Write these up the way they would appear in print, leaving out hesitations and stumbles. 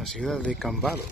la ciudad de Cambados.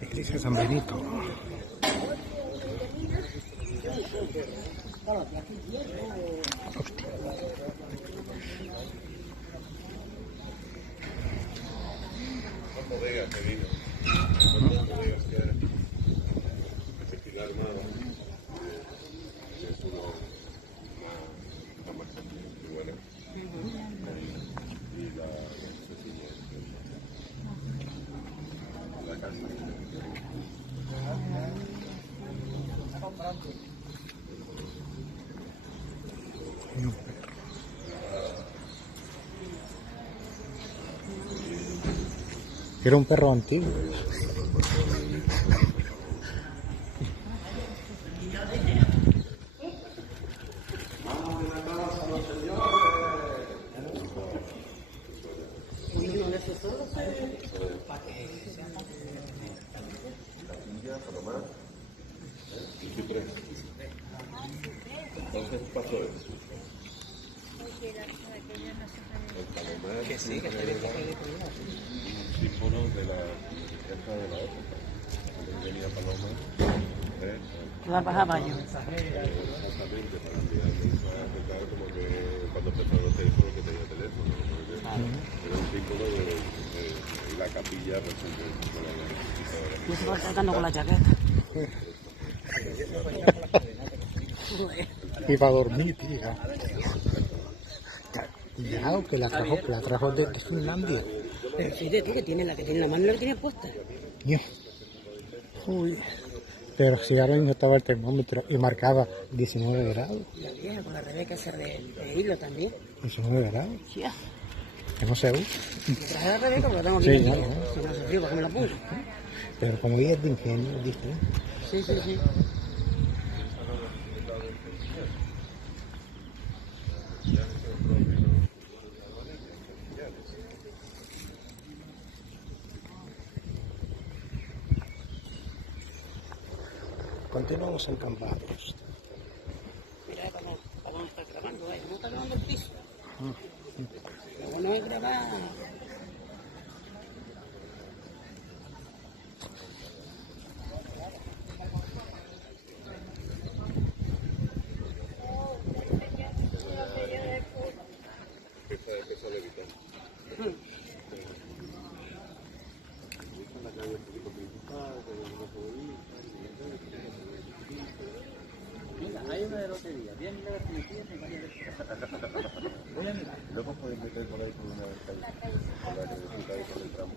Iglesia San Benito. Hostia. Bodegas que vino. Bodegas que Pilar Nava. Es una marca muy buena. Y la casa. Era un perro antiguo. Entonces pasó eso. El palomar que sí, que está bien símbolo de la riqueza de la época. También venía paloma. La bajaba yo. Exactamente, para enviar como que cuando empezó los teléfonos que tenía teléfono. Era un símbolo de la capilla presente en la Yo estaba tratando con la chaqueta. Y para dormir, tía. Cuidado, que la trajo de Finlandia. Pero sí, de ti, que tiene la mano, la tiene puesta. Dios. Uy. Pero si ahora mismo estaba el termómetro y marcaba 19 grados. La vieja, con la Rebeca ese de hilo también. 19 grados. Ya. Que no se usa. Me traje la Rebeca porque la tengo aquí. Sí, Si ya, no hace frío, ¿para qué me la puse? Pero como ella es de ingenio, ¿viste? Sí, sí, sí. Continuamos en Cambados. Mira cómo está grabando, cómo está grabando el piso. Lo bueno es grabar. Hay una de lotería, bien mira las publicidades en varias veces. Voy a mirar. Luego pueden meter por ahí por una calle, por la que resulta ahí por el tramo.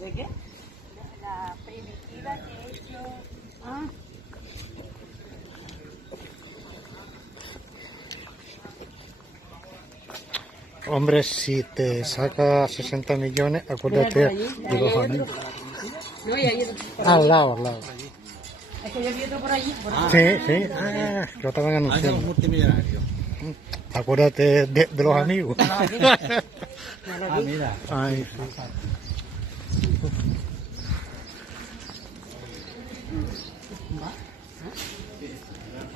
¿De qué? La primitiva que he hecho. Ah. Hombre, si te saca 60 millones, acuérdate de los amigos. No, y hay otro por Al allí. lado. Es que yo vi otro por allí. Sí. Ah, lo estaban Hay un anunciando. multimillonario. Acuérdate de los amigos. Ah, mira. Ay, ¿Va? ¿Eh?